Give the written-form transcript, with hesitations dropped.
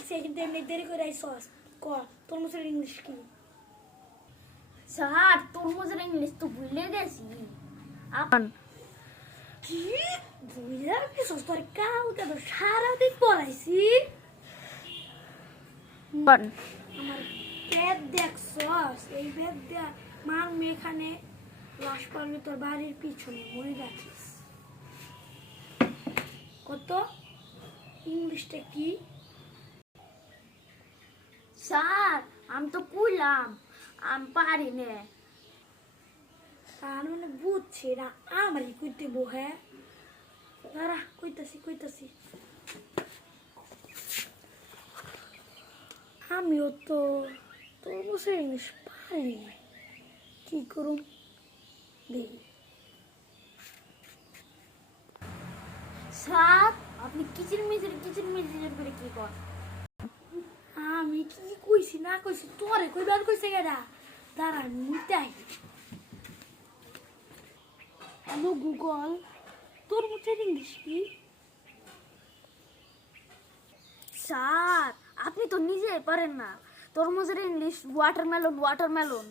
আসছে কিন্তু এমনি দেরি করে আইসস ক তরমুজের ইংলিশ কি স্যার তরমুজের ইংলিশ তো ভুলে গেছি আপন কি বুঝলা গেছস তোর কালকে তো সারাদিন পড়াইছি বন আমার বেদ দেখছস এই বেদ দিয়া মার মেখানে লাশ পালনি তোর বাড়ির পিছনে মনে রাখিস কত ইংলিশটা কি স্যার আমি তো কইলাম আমি পারি না তার মানে বুঝছি না আমারই কইতে বহে দাঁড়া কইতাছি আমিও তো তোর বসে ইংলিশ পারি কি করুম দেখি স্যার আপনি কিচির মিচির করে কি কর আমি কি কইছি না কইছি তোরে কইবার কইছে গেডা দাঁড়া নিতাই হ্যালো গুগল তোর মুখের ইংলিশ কি স্যার আপনি তো নিজে পারেন না তরমুজের ইংলিশ ওয়াটারমেলন